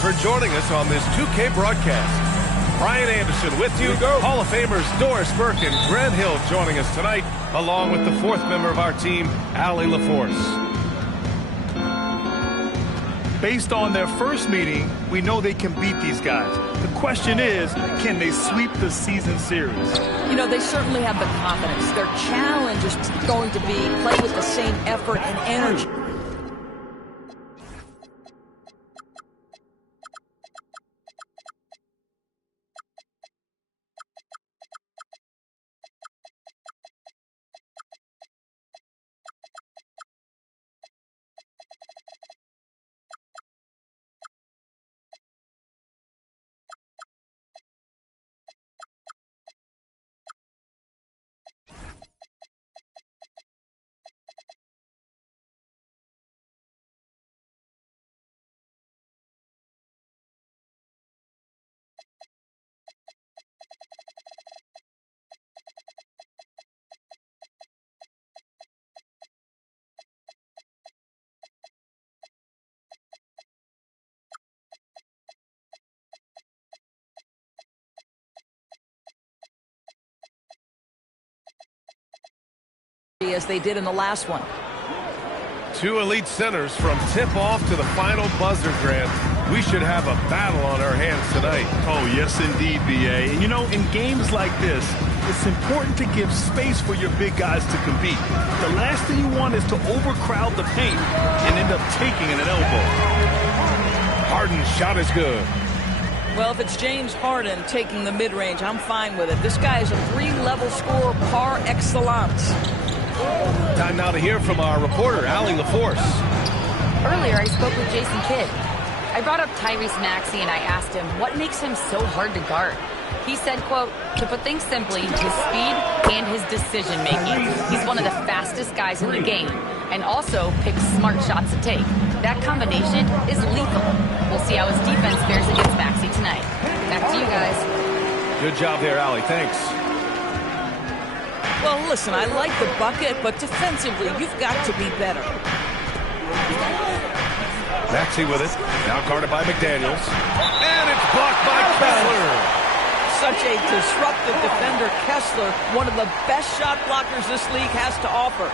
for joining us on this 2K broadcast. Brian Anderson with you. Hall of Famers Doris Burke and Grant Hill joining us tonight, along with the fourth member of our team, Allie LaForce. Based on their first meeting, we know they can beat these guys. The question is, can they sweep the season series? You know, they certainly have the confidence. Their challenge is going to be play with the same effort and energy. As they did in the last one. Two elite centers from tip-off to the final buzzer, Grant. We should have a battle on our hands tonight. Oh, yes, indeed, B.A. And, you know, in games like this, it's important to give space for your big guys to compete. The last thing you want is to overcrowd the paint and end up taking an elbow. Harden's shot is good. Well, if it's James Harden taking the mid-range, I'm fine with it. This guy is a three-level scorer par excellence. Time now to hear from our reporter, Allie LaForce. Earlier, I spoke with Jason Kidd. I brought up Tyrese Maxey and I asked him what makes him so hard to guard. He said, quote, to put things simply, his speed and his decision-making. He's one of the fastest guys in the game and also picks smart shots to take. That combination is lethal. We'll see how his defense fares against Maxey tonight. Back to you guys. Good job there, Allie. Thanks. Well, listen, I like the bucket, but defensively, you've got to be better. Maxey with it. Now guarded by McDaniels. And it's blocked by Kessler. Such a disruptive defender, Kessler, one of the best shot blockers this league has to offer.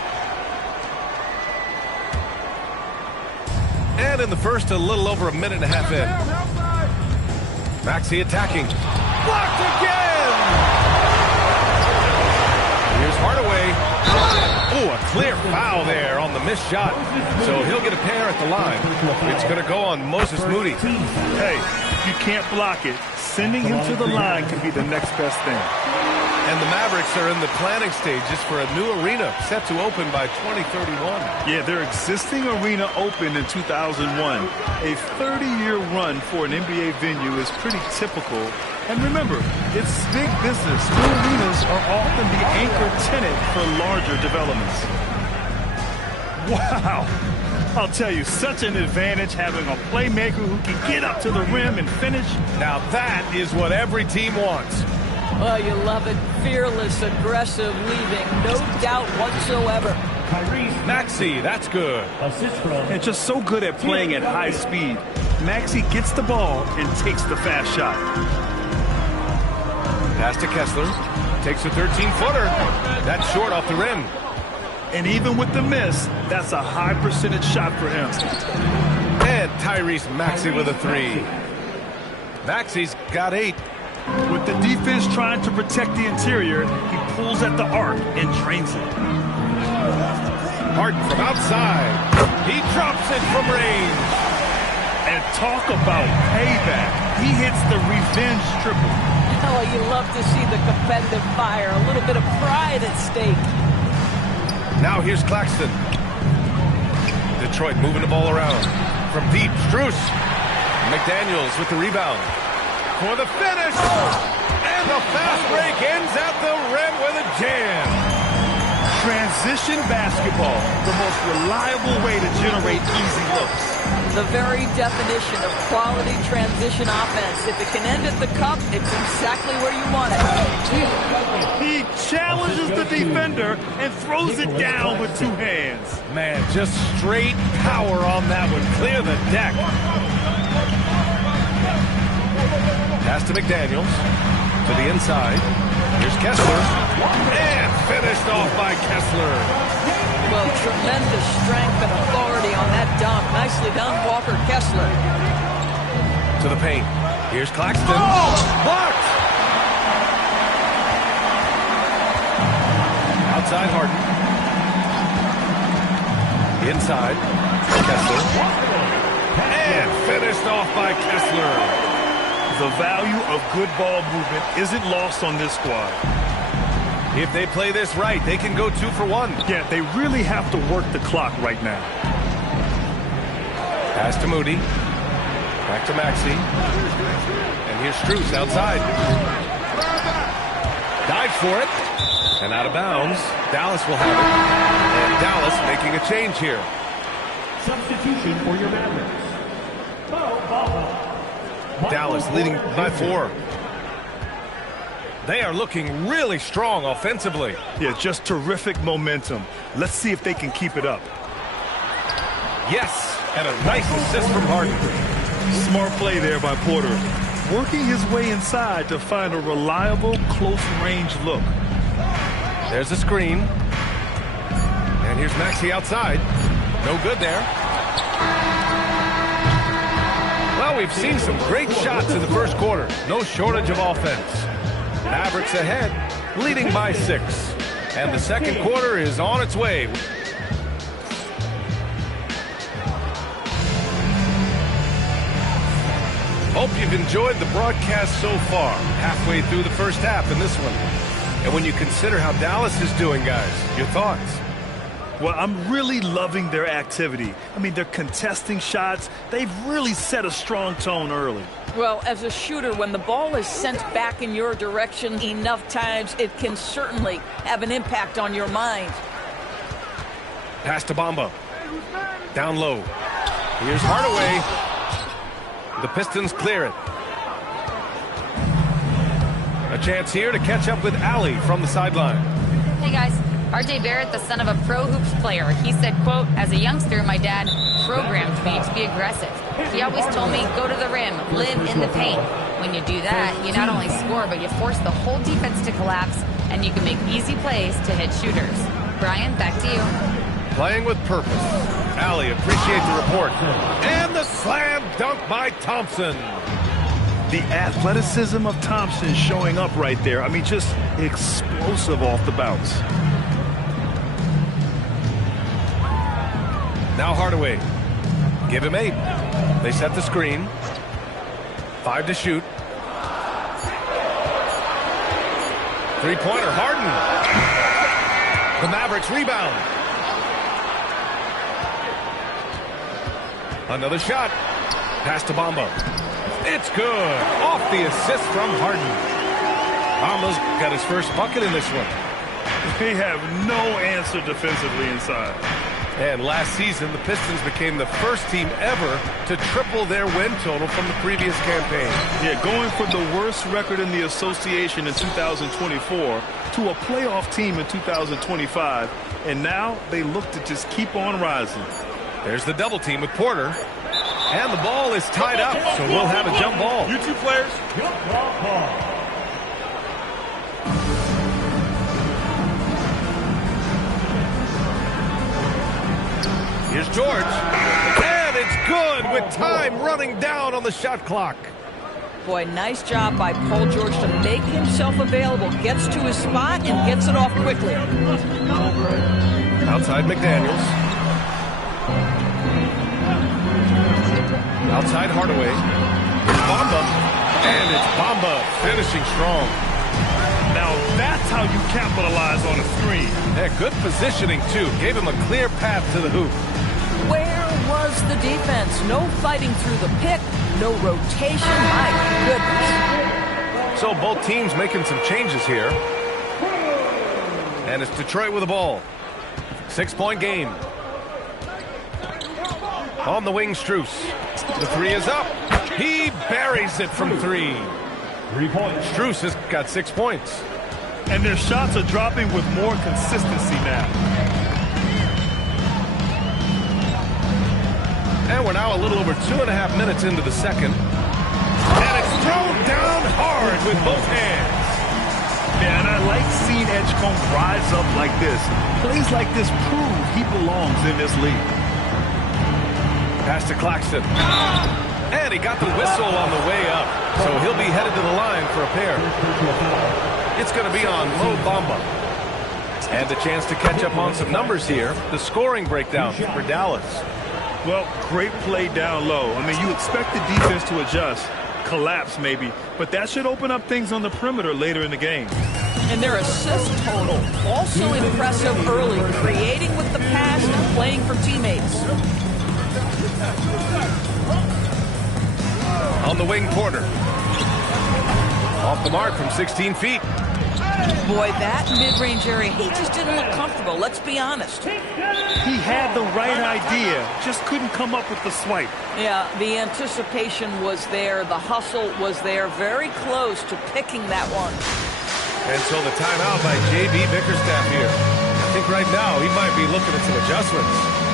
And in the first, a little over a minute and a half in. Maxey attacking. Blocked again! Here's Hardaway. Oh, a clear foul there on the missed shot. So he'll get a pair at the line. It's going to go on Moses Moody. Hey, if you can't block it, sending him to the line can be the next best thing. And the Mavericks are in the planning stages for a new arena set to open by 2031. Yeah, their existing arena opened in 2001. A 30-year run for an NBA venue is pretty typical. And remember, it's big business. New arenas are often the anchor tenant for larger developments. Wow! I'll tell you, such an advantage having a playmaker who can get up to the rim and finish. Now that is what every team wants. Well, you love it. Fearless, aggressive, leaving. No doubt whatsoever. Maxey, that's good. And just so good at playing at high speed. Maxey gets the ball and takes the fast shot. Pass to Kessler. Takes a 13-footer. That's short off the rim. And even with the miss, that's a high percentage shot for him. And Tyrese Maxey with a three. Maxey's got 8. With the defense trying to protect the interior, he pulls at the arc and drains it. Harden from outside. He drops it from range. And talk about payback. He hits the revenge triple. Oh, you love to see the competitive fire. A little bit of pride at stake. Now here's Claxton. Detroit moving the ball around. From deep, Strus. McDaniels with the rebound. For the finish. And the fast break ends at the rim with a jam. Transition basketball, the most reliable way to generate easy looks. The very definition of quality transition offense. If it can end at the cup, it's exactly where you want it. He challenges the defender and throws it down with two hands. Man, just straight power on that one. Clear the deck. Pass to McDaniels. To the inside. Here's Kessler. And finished off by Kessler. Well, tremendous strength and authority on that dunk. Nicely done, Walker Kessler. To the paint. Here's Claxton. Blocked! Outside Harden. Inside. Kessler. And finished off by Kessler. The value of good ball movement isn't lost on this squad. If they play this right, they can go 2 for 1. Yeah, they really have to work the clock right now. Pass to Moody. Back to Maxey. And here's Strus outside. Dives for it. And out of bounds. Dallas will have it. And Dallas making a change here. Substitution for your Mavericks. Dallas leading by 4. They are looking really strong offensively. Yeah, just terrific momentum. Let's see if they can keep it up. Yes, and a nice assist from Harden. Smart play there by Porter. Working his way inside to find a reliable, close-range look. There's a screen. And here's Maxey outside. No good there. Well, we've seen some great shots in the first quarter. No shortage of offense. Mavericks ahead, leading by 6. And the second quarter is on its way. Hope you've enjoyed the broadcast so far. Halfway through the first half in this one. And when you consider how Dallas is doing, guys, your thoughts? Well, I'm really loving their activity. I mean, they're contesting shots. They've really set a strong tone early. Well, as a shooter, when the ball is sent back in your direction enough times, it can certainly have an impact on your mind. Pass to Bamba. Down low. Here's Hardaway. The Pistons clear it. A chance here to catch up with Allie from the sideline. Hey, guys. R.J. Barrett, the son of a pro hoops player, he said, quote, as a youngster, my dad programmed me to be aggressive. He always told me, go to the rim, live in the paint. When you do that, you not only score, but you force the whole defense to collapse, and you can make easy plays to hit shooters. Brian, back to you. Playing with purpose. Allie, appreciate the report. And the slam dunk by Thompson. The athleticism of Thompson showing up right there. I mean, just explosive off the bounce. Now Hardaway. Give him 8. They set the screen. 5 to shoot. Three-pointer, Harden. The Mavericks rebound. Another shot. Pass to Bamba. It's good. Off the assist from Harden. Bamba's got his first bucket in this one. They have no answer defensively inside. And last season, the Pistons became the first team ever to triple their win total from the previous campaign. Yeah, going from the worst record in the association in 2024 to a playoff team in 2025. And now they look to just keep on rising. There's the double team with Porter. And the ball is tied up, so we'll have a jump ball. You two players. Here's George. And it's good with time running down on the shot clock. Boy, nice job by Paul George to make himself available. Gets to his spot and gets it off quickly. Outside McDaniels. Outside Hardaway. Here's Bamba. And it's Bamba finishing strong. Now that's how you capitalize on a screen. Yeah, good positioning, too. Gave him a clear path to the hoop. Where was the defense? No fighting through the pick. No rotation. My goodness. So both teams making some changes here. And it's Detroit with the ball. 6-point game. On the wing, Strus. The 3 is up. He buries it from 3. 3 points. Strus has got 6 points. And their shots are dropping with more consistency now. And we're now a little over 2.5 minutes into the second. And it's thrown down hard with both hands. Man, I like seeing Edgecombe rise up like this. Plays like this prove he belongs in this league. Pass to Claxton. And he got the whistle on the way up. So he'll be headed to the line for a pair. It's going to be on Mo Bamba. And a chance to catch up on some numbers here. The scoring breakdown for Dallas. Well, great play down low. I mean, you expect the defense to adjust, collapse maybe, but that should open up things on the perimeter later in the game. And their assist total, also impressive early, creating with the pass and playing for teammates. On the wing, Porter. Off the mark from 16 feet. Boy, that mid-range area, he just didn't look comfortable, let's be honest. He had the right idea, just couldn't come up with the swipe. Yeah, the anticipation was there, the hustle was there, very close to picking that one. And so the timeout by J.B. Bickerstaff here. I think right now he might be looking at some adjustments.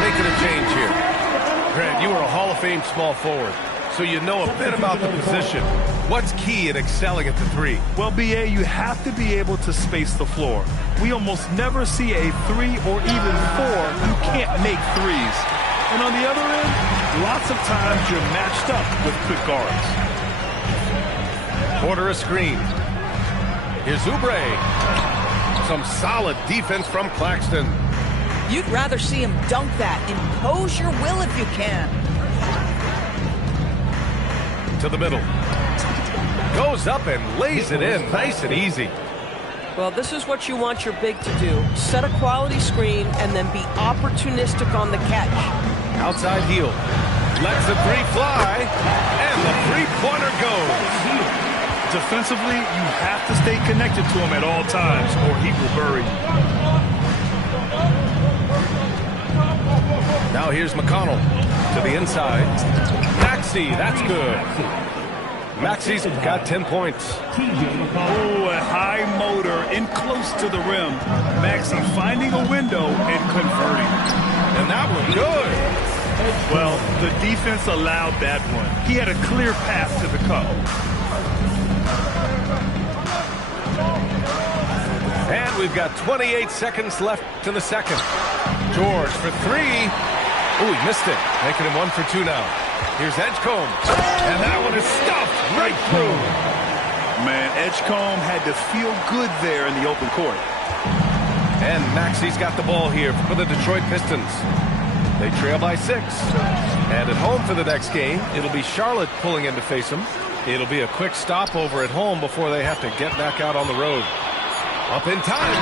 Making a change here. Grant, you are a Hall of Fame small forward, so you know a bit about the position. What's key in excelling at the three? Well, B.A., you have to be able to space the floor. We almost never see a 3 or even 4 who can't make threes. And on the other end, lots of times you're matched up with quick guards. Porter a screen. Here's Oubre. Some solid defense from Claxton. You'd rather see him dunk that. Impose your will if you can. To the middle. Goes up and lays it in nice and easy. Well, this is what you want your big to do. Set a quality screen and then be opportunistic on the catch. Outside heel. Lets the three fly. And the three-pointer goes. Defensively, you have to stay connected to him at all times or he will bury you. Now here's McConnell to the inside. Maxey, that's good. Maxey's got 10 points. Oh, a high motor in close to the rim. Maxey finding a window and converting. And that was good. Well, the defense allowed that one. He had a clear path to the cup. And we've got 28 seconds left in the second. George for three. Oh, he missed it. Making him 1 for 2 now. Here's Edgecombe. And that one is stuffed right through. Man, Edgecombe had to feel good there in the open court. And Maxey's got the ball here for the Detroit Pistons. They trail by 6. And at home for the next game, it'll be Charlotte pulling in to face them. It'll be a quick stopover at home before they have to get back out on the road. Up in time.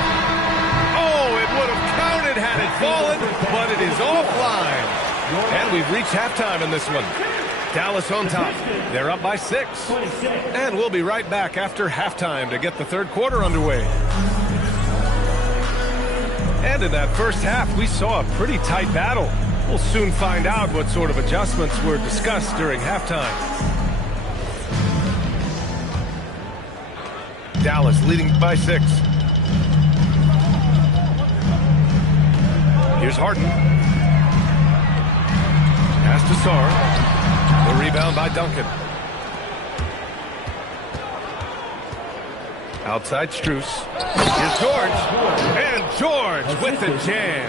Oh, it would have counted had it fallen, but it is offline. And we've reached halftime in this one. Dallas on top. They're up by 6. And we'll be right back after halftime to get the third quarter underway. And in that first half, we saw a pretty tight battle. We'll soon find out what sort of adjustments were discussed during halftime. Dallas leading by 6. Here's Harden. Pass to Sarr. The rebound by Duncan. Outside Strus. Here's George. And George with the jam.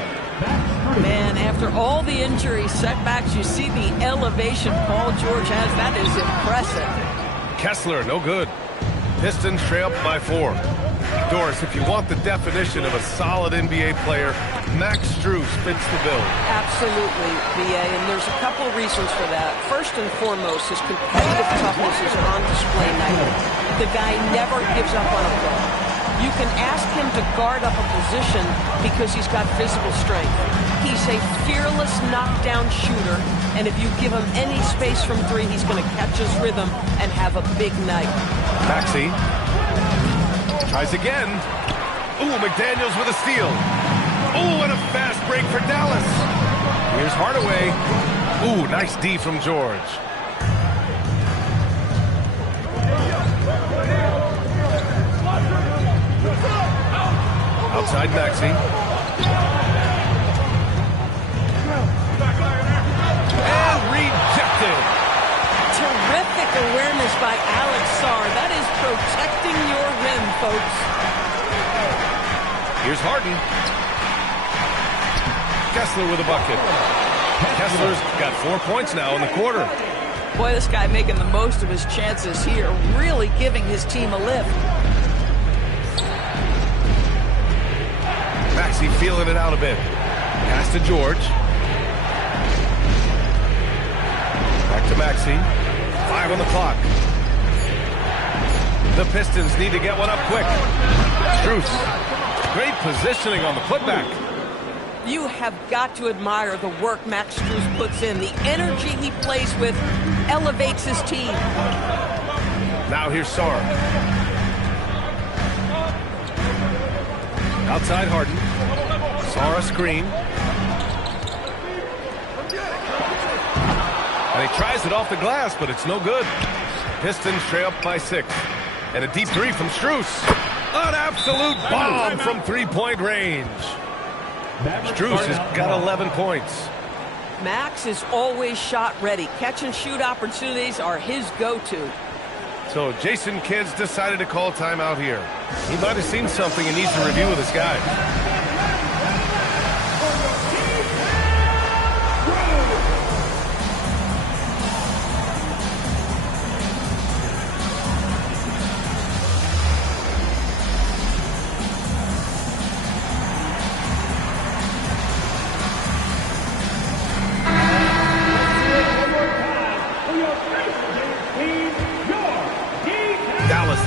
Man, after all the injury setbacks, you see the elevation Paul George has. That is impressive. Kessler, no good. Pistons trail by 4. Doris, if you want the definition of a solid NBA player, Max Strus fits the bill. Absolutely, B.A., and there's a couple of reasons for that. First and foremost, his competitive toughness is on display nightly. The guy never gives up on a play. You can ask him to guard up a position because he's got physical strength. He's a fearless knockdown shooter, and if you give him any space from 3, he's going to catch his rhythm and have a big night. Maxey tries again. Ooh, McDaniels with a steal. Ooh, and a fast break for Dallas. Here's Hardaway. Ooh, nice D from George. Outside Maxey. And rejected. Terrific awareness by Alex Sarr. That is protecting your rim, folks. Here's Harden. Kessler with a bucket. Kessler's got 4 points now in the quarter. Boy, this guy making the most of his chances here, really giving his team a lift. Maxey feeling it out a bit. Pass to George. Back to Maxey. 5 on the clock. The Pistons need to get one up quick. Strus. Great positioning on the putback. You have got to admire the work Max Strus puts in. The energy he plays with elevates his team. Now here's Sarr. Outside Harden. Sarr a screen. And he tries it off the glass, but it's no good. Pistons trail up by 6. And a deep three from Strus. An absolute bomb from three-point range. Strus has got 11 points. Max is always shot ready. Catch and shoot opportunities are his go-to. So Jason Kidd's decided to call timeout here. He might have seen something and needs to review with his guys.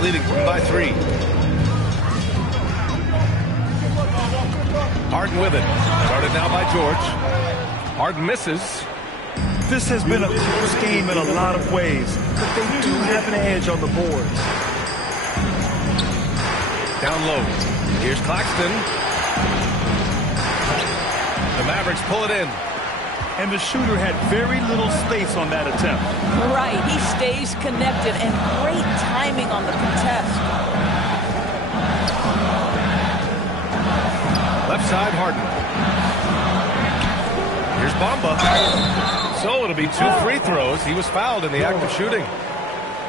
Leading by 3. Harden with it. Started now by George. Harden misses. This has been a close game in a lot of ways, but they do have an edge on the boards. Down low. Here's Claxton. The Mavericks pull it in. And the shooter had very little space on that attempt. Right, he stays connected, and great timing on the contest. Left side, Harden. Here's Bamba. So it'll be 2 free throws. He was fouled in the act of shooting.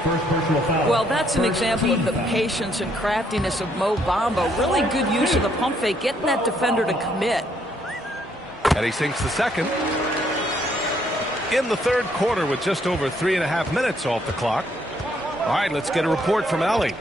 First personal foul. Well, that's an example of the patience and craftiness of Mo Bamba. Really good use of the pump fake, getting that defender to commit. And he sinks the second. In the third quarter with just over 3.5 minutes off the clock. All right, let's get a report from Allie.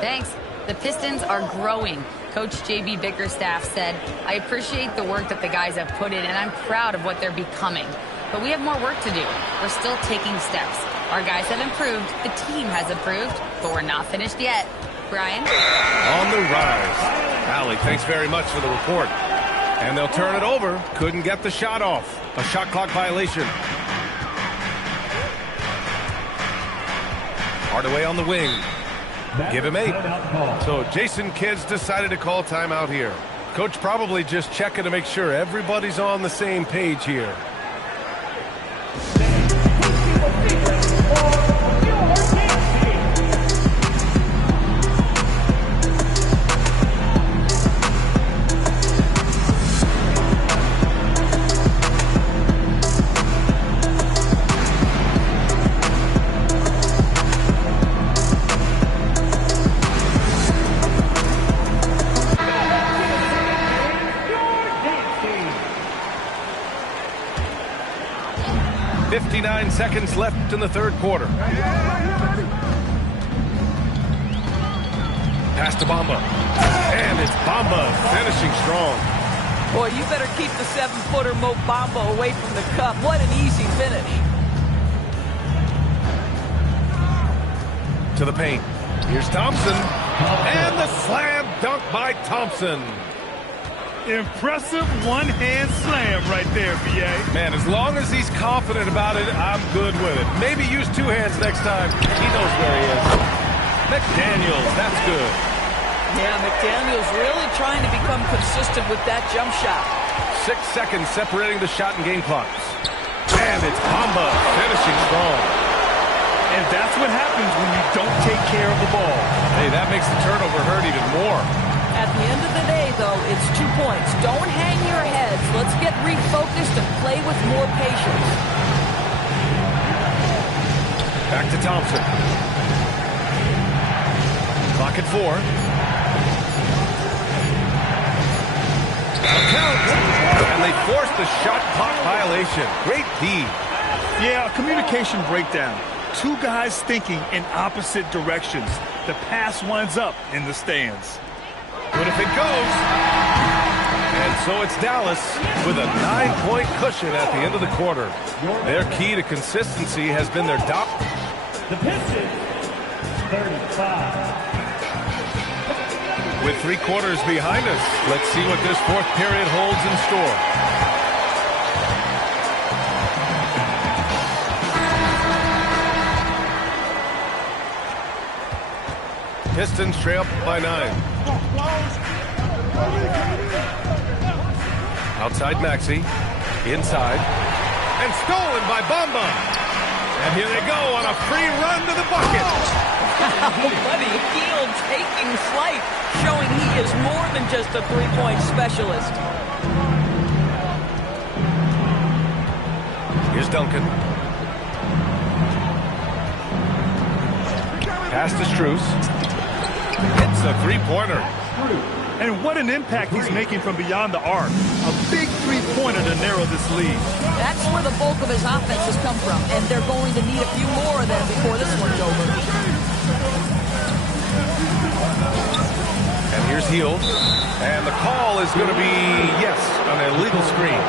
Thanks. The Pistons are growing. Coach J.B. Bickerstaff said, I appreciate the work that the guys have put in, and I'm proud of what they're becoming. But we have more work to do. We're still taking steps. Our guys have improved. The team has improved, but we're not finished yet. Brian? On the rise. Allie, thanks very much for the report. And they'll turn it over. Couldn't get the shot off. A shot clock violation. Hardaway on the wing. Give him 8. So Jason Kidd's decided to call timeout here. Coach probably just checking to make sure everybody's on the same page here. Seconds left in the third quarter. Pass to Bamba. And it's Bamba finishing strong. Boy, you better keep the 7-footer Mo Bamba away from the cup. What an easy finish. To the paint. Here's Thompson. And the slam dunk by Thompson. Impressive one-hand slam right there, B.A. Man, as long as he's confident about it, I'm good with it. Maybe use 2 hands next time. He knows where he is. McDaniels, that's good. Yeah, McDaniels really trying to become consistent with that jump shot. 6 seconds separating the shot and game clocks. And it's Bamba finishing strong. And that's what happens when you don't take care of the ball. Hey, that makes the turnover hurt even more. At the end of the day, though, it's 2 points. Don't hang your heads. Let's get refocused and play with more patience. Back to Thompson. Clock at 4. Count. And they forced the shot clock violation. Great D. Yeah, communication breakdown. 2 guys thinking in opposite directions. The pass winds up in the stands. What if it goes? And so it's Dallas with a 9-point cushion at the end of the quarter. Their key to consistency has been their The Pistons, 35. With 3 quarters behind us, let's see what this 4th period holds in store. Pistons trail by 9. Outside Maxey. Inside. And stolen by Bamba. And here they go on a free run to the bucket. Buddy Hield taking flight, showing he is more than just a three-point specialist. Here's Duncan. Pass to Strus. Hits a three-pointer. And what an impact he's making from beyond the arc. A big three-pointer to narrow this lead. That's where the bulk of his offense has come from, and they're going to need a few more of them before this one's over. And here's Hield. And the call is going to be, yes, an illegal screen.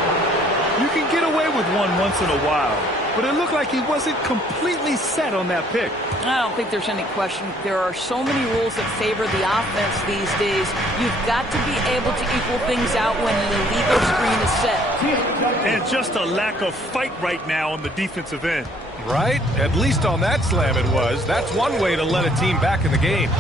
You can get away with one once in a while, but it looked like he wasn't completely set on that pick. I don't think there's any question. There are so many rules that favor the offense these days. You've got to be able to equal things out when an illegal screen is set. And just a lack of fight right now on the defensive end. Right? At least on that slam it was. That's one way to let a team back in the game.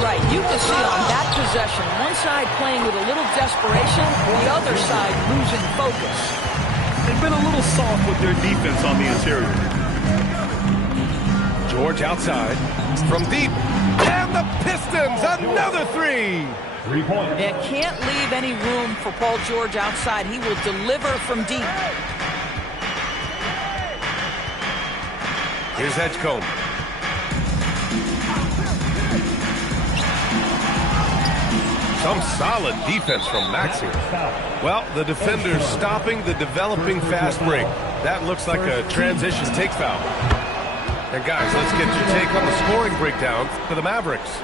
Right, you can see on that possession, one side playing with a little desperation, the other side losing focus. They've been a little soft with their defense on the interior. George outside. From deep. And the Pistons, another three. 3 points. And can't leave any room for Paul George outside. He will deliver from deep. Here's Edgecombe. Some solid defense from Maxey. Well, the defender's stopping the developing fast break. That looks like a transition take foul. And guys, let's get your take on the scoring breakdown for the Mavericks.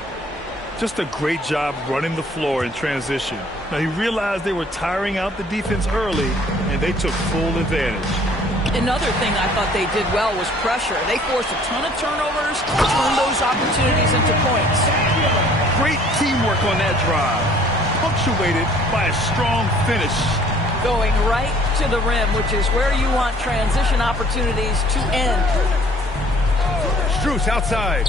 Just a great job running the floor in transition. Now, he realized they were tiring out the defense early, and they took full advantage. Another thing I thought they did well was pressure. They forced a ton of turnovers, turned those opportunities into points. Great teamwork on that drive, punctuated by a strong finish. Going right to the rim, which is where you want transition opportunities to end. Strus outside.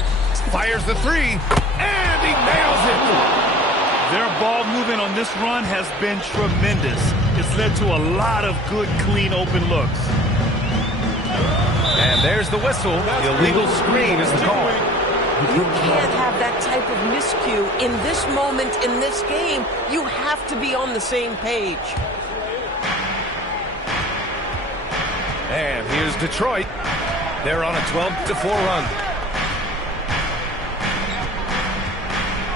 Fires the three. And he nails it. Their ball movement on this run has been tremendous. It's led to a lot of good, clean, open looks. And there's the whistle. Illegal screen is the call. You can't have that type of miscue in this moment, in this game. You have to be on the same page. And here's Detroit. They're on a 12-4 run.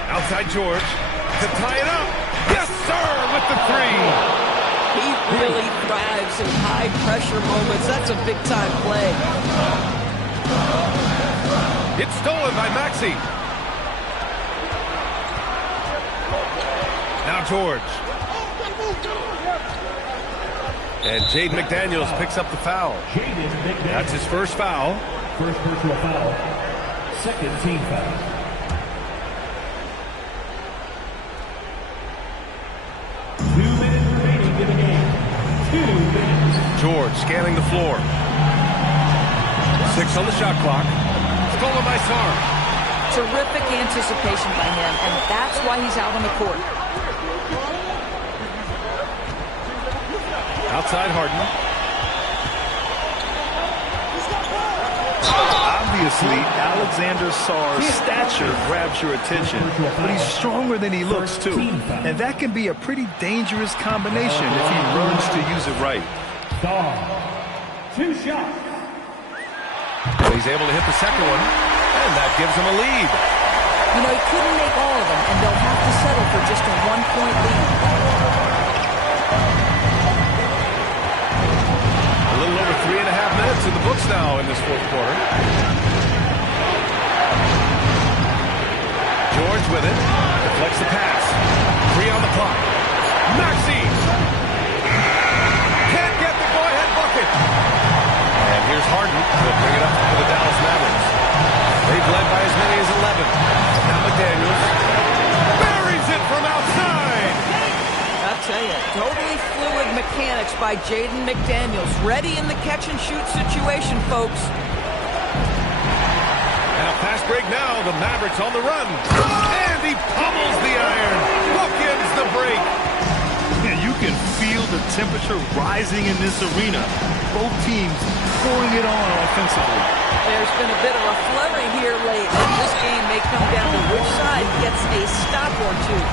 Outside George to tie it up. Yes, sir, with the three. He really thrives in high-pressure moments. That's a big-time play. It's stolen by Maxey. Now George. And Jaden McDaniels picks up the foul. That's his first foul. First personal foul. Second team foul. George scanning the floor. 6 on the shot clock. Stolen by Sarr. Terrific anticipation by him, and that's why he's out on the court. Outside Harden. Obviously, Alexander Sarr's stature grabs your attention, but he's stronger than he looks, too. And that can be a pretty dangerous combination if he learns to use it right. Sarr, 2 shots. He's able to hit the second one, and that gives him a lead. You know, he couldn't make all of them, and they'll have to settle for just a 1-point lead. A little over 3.5 minutes in the books now in this fourth quarter. George with it. Deflects the pass. 3 on the clock. Maxey! Can't get the go-ahead bucket. And here's Harden. He'll bring it up for the Dallas Mavericks. They've led by as many as 11. Now McDaniels buries it from outside. I'll tell you, totally fluid mechanics by Jaden McDaniels. Ready in the catch-and-shoot situation, folks. And a fast break now. The Mavericks on the run. And he pummels the iron. Bookends the break. Yeah, you can feel the temperature rising in this arena. Both teams pouring it on offensively. There's been a bit of a flurry here late, and this game may come down to which side gets a stop or two.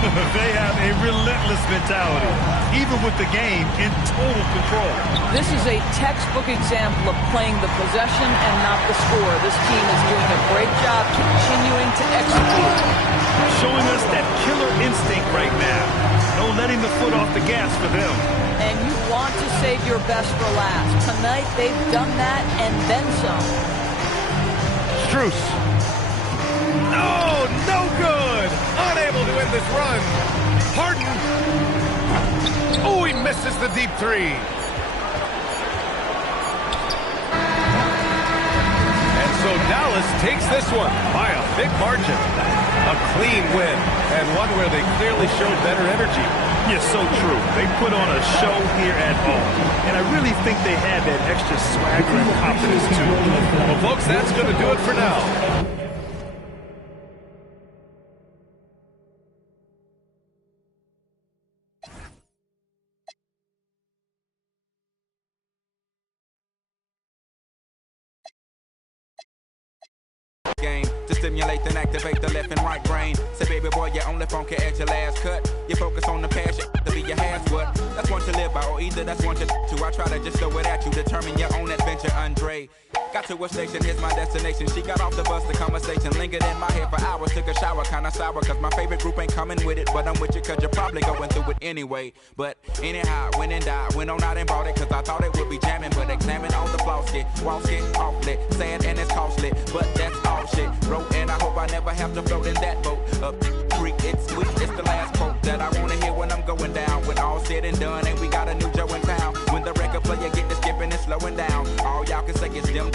They have a relentless mentality, even with the game in total control. This is a textbook example of playing the possession and not the score. This team is doing a great job continuing to execute. Showing us that killer instinct right now. No letting the foot off the gas for them. And you want to save your best for last. Tonight, they've done that and then some. Strus. No, no good. Unable to end this run. Harden. Oh, he misses the deep 3. And so Dallas takes this one by a big margin. A clean win, and one where they clearly showed better energy. Yeah, so true. They put on a show here at home, and I really think they had that extra swagger and confidence, too. Well, folks, that's going to do it for now. Game to stimulate and activate the left and right brain. Say, baby boy, your only phone can add your last cut. You focus on the passion to be your has what. That's one to live by, or either that's one to do. I try to just throw it at you, determine your own adventure, Andre. Got to a station, here's my destination. She got off the bus, the conversation lingered in my head for hours. Took a shower, kinda sour, cause my favorite group ain't coming with it. But I'm with you, cause you're probably going through it anyway. But anyhow, went and died, went on out and bought it, cause I thought it would be jamming. But examine all the flaws, get off lit. Sad and it's costly, but that's all shit. Wrote and I hope I never have to float in that boat. Up creek, it's sweet, it's the last quote that I wanna hear when I'm going down. When all said and done, and we got a new Joe in town. When the record player get to skipping and slowing down, all y'all can say is them